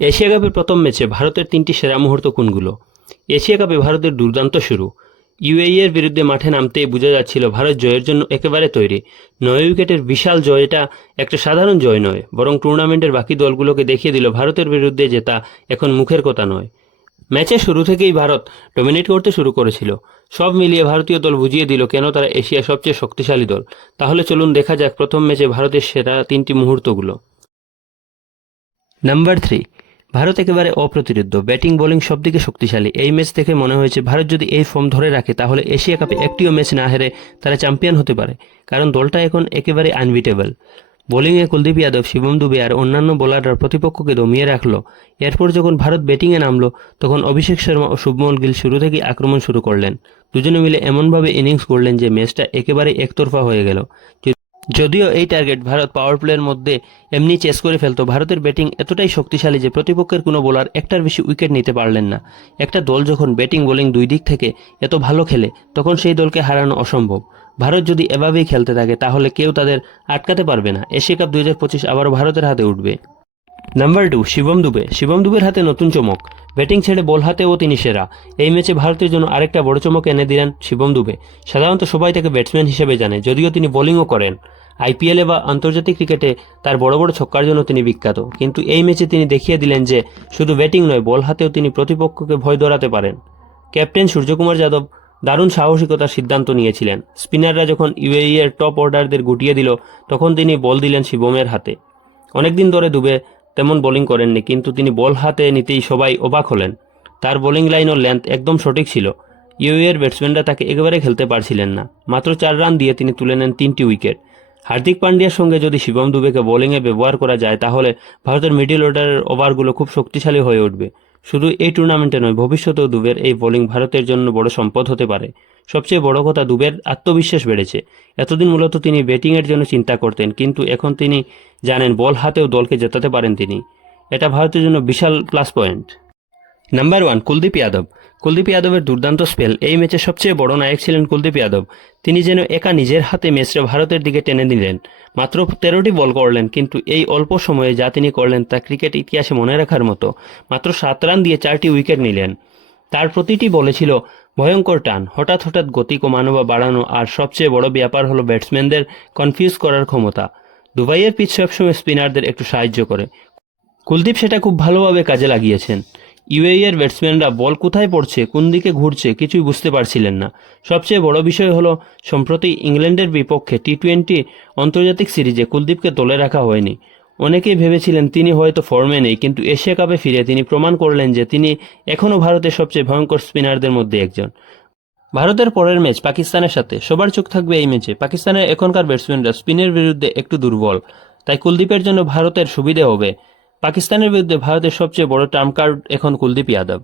Asia কাপের প্রথম ম্যাচে ভারতের তিনটি সেরা মুহূর্ত কোনগুলো? এশিয়া কাপে ভারতের দুর্দান্ত শুরু। ইউএই এর বিরুদ্ধে মাঠে নামতেই বোঝা যাচ্ছিল, ভারত জয়ের জন্য একেবারে তৈরি। নয় উইকেটের বিশাল জয়টা একটা সাধারণ জয় নয়, বরং টুর্নামেন্টের বাকি দলগুলোকে দেখিয়ে দিল ভারতের বিরুদ্ধে জেতা এখন মুখের কথা নয়। ম্যাচের শুরু থেকেই ভারত ডমিনেট করতে শুরু করেছিল। সব মিলিয়ে ভারতীয় দল বুঝিয়ে দিল, কেন তারা এশিয়ার সবচেয়ে শক্তিশালী দল। তাহলে চলুন দেখা যাক প্রথম ম্যাচে ভারতের সেরা তিনটি মুহূর্তগুলো। নাম্বার থ্রি ভারত একেবারে অপ্রতিরোধ্য ব্যাটিং, বোলিং সব দিকে শক্তিশালী। এই ম্যাচ দেখে মনে হয়েছে, ভারত যদি এই ফর্ম ধরে রাখে, তাহলে এশিয়া কাপে একটিও ম্যাচ না হেরে তারা চ্যাম্পিয়ন হতে পারে। কারণ দলটা এখন একেবারে আনবিটেবল বোলিংয়ে কুলদীপ যাদব, শিবম দুবে আর অন্যান্য বোলাররা প্রতিপক্ষকে দমিয়ে রাখল। এরপর যখন ভারত ব্যাটিংয়ে নামলো, তখন অভিষেক শর্মা ও শুভমন গিল শুরু থেকেই আক্রমণ শুরু করলেন। দুজনে মিলে এমনভাবে ইনিংস করলেন যে ম্যাচটা একেবারে একতরফা হয়ে গেল। যদিও এই টার্গেট ভারত পাওয়ার প্লের মধ্যে এমনি চেস করে ফেলতো, ভারতের ব্যাটিং এতটাই শক্তিশালী যে প্রতিপক্ষের কোনো বোলার একটার বেশি উইকেট নিতে পারলেন না। একটা দল যখন ব্যাটিং বোলিং দুই দিক থেকে এত ভালো খেলে, তখন সেই দলকে হারানো অসম্ভব। ভারত যদি এভাবেই খেলতে থাকে, তাহলে কেউ তাদের আটকাতে পারবে না। এশিয়া কাপ দুই হাজার পঁচিশ আবারও ভারতের হাতে উঠবে। Number two Shivam Dube. Shivam দুবের হাতে নতুন চমক। ব্যাটিং ছেড়ে বল হাতেও তিনি সেরা। এই ম্যাচে ভারতের জন্য আরেকটা বড় চমক এনে দিলেন শিবম দুবে। সাধারণত সবাই তাকে ব্যাটসম্যান হিসেবে জানে, যদিও তিনি বোলিংও করেন। আইপিএলে বা আন্তর্জাতিক ক্রিকেটে তার বড় বড় ছক্কার জন্য তিনি বিখ্যাত। কিন্তু এই ম্যাচে তিনি দেখিয়ে দিলেন যে, শুধু ব্যাটিং নয়, বল হাতেও তিনি প্রতিপক্ষকে ভয় ধরাতে পারেন। ক্যাপ্টেন সূর্যকুমার যাদব দারুণ সাহসিকতার সিদ্ধান্ত নিয়েছিলেন। স্পিনাররা যখন ইউএই এর টপ অর্ডারদের গুটিয়ে দিল, তখন তিনি বল দিলেন শিবমের হাতে। অনেকদিন ধরে দুবে তেমন বোলিং করেননি, কিন্তু তিনি বল হাতে নিতেই সবাই অবাক হলেন। তার বোলিং লাইন ও লেন্থ একদম সঠিক ছিল। ইউএই এর ব্যাটসম্যানরা তাকে একেবারে খেলতে পারছিলেন না। মাত্র চার রান দিয়ে তিনি তুলে নেন তিনটি উইকেট হার্দিক পান্ডিয়ার সঙ্গে যদি শিবম দুবেকে বোলিংয়ে ব্যবহার করা যায়, তাহলে ভারতের মিডল অর্ডারের ওভারগুলো খুব শক্তিশালী হয়ে উঠবে। শুধু এই টুর্নামেন্টে নয়, ভবিষ্যতেও দুবের এই বোলিং ভারতের জন্য বড় সম্পদ হতে পারে। সবচেয়ে বড় কথা দুবের আত্মবিশ্বাস বেড়েছে। এতদিন মূলত তিনি ব্যাটিংয়ের জন্য চিন্তা করতেন, কিন্তু এখন তিনি জানেন বল হাতেও দলকে জেতাতে পারেন তিনি। এটা ভারতের জন্য বিশাল plus point number one Kuldeep Yadav. Kuldeep যাদবের দুর্দান্ত স্পেল এই ম্যাচে সবচেয়ে বড় নায়ক ছিলেন কুলদীপ যাদব। তিনি যেন একা নিজের হাতে ম্যাচটা ভারতের দিকে টেনে দিলেন মাত্র তেরোটি বল করলেন, কিন্তু এই অল্প সময়ে যা তিনি করলেন তা ক্রিকেট ইতিহাসে মনে রাখার মতো। মাত্র সাত রান দিয়ে চারটি উইকেট নিলেন। তার প্রতিটি বলে ছিল ভয়ঙ্কর টান। হঠাৎ হঠাৎ গতি কমানো বা বাড়ানো আর সবচেয়ে বড় ব্যাপার হলো ব্যাটসম্যানদের কনফিউজ করার ক্ষমতা। দুবাইয়ের পিচ সবসময় স্পিনারদের একটু সাহায্য করে। কুলদীপ সেটা খুব ভালোভাবে কাজে লাগিয়েছেন। ইউএই এর ব্যাটসম্যানরা বল কোথায় পড়ছে, কোন দিকে ঘুরছে, কিছুই বুঝতে পারছিলেন না। সবচেয়ে বড় বিষয় হলো, সম্প্রতি ইংল্যান্ডের বিপক্ষে টি টোয়েন্টি আন্তর্জাতিক সিরিজে কুলদীপকে দলে রাখা হয়নি। অনেকেই ভেবেছিলেন তিনি হয়তো ফর্মে নেই, কিন্তু এশিয়া কাপে ফিরে তিনি প্রমাণ করলেন যে তিনি এখনও ভারতের সবচেয়ে ভয়ঙ্কর স্পিনারদের মধ্যে একজন। ভারতের পরের ম্যাচ পাকিস্তানের সাথে, সবার চোখ থাকবে এই ম্যাচে। পাকিস্তানের এখনকার ব্যাটসম্যানরা স্পিনের বিরুদ্ধে একটু দুর্বল, তাই কুলদীপের জন্য ভারতের সুবিধে হবে। পাকিস্তানের বিরুদ্ধে ভারতের সবচেয়ে বড় টার্ম কার্ড এখন কুলদীপ যাদব।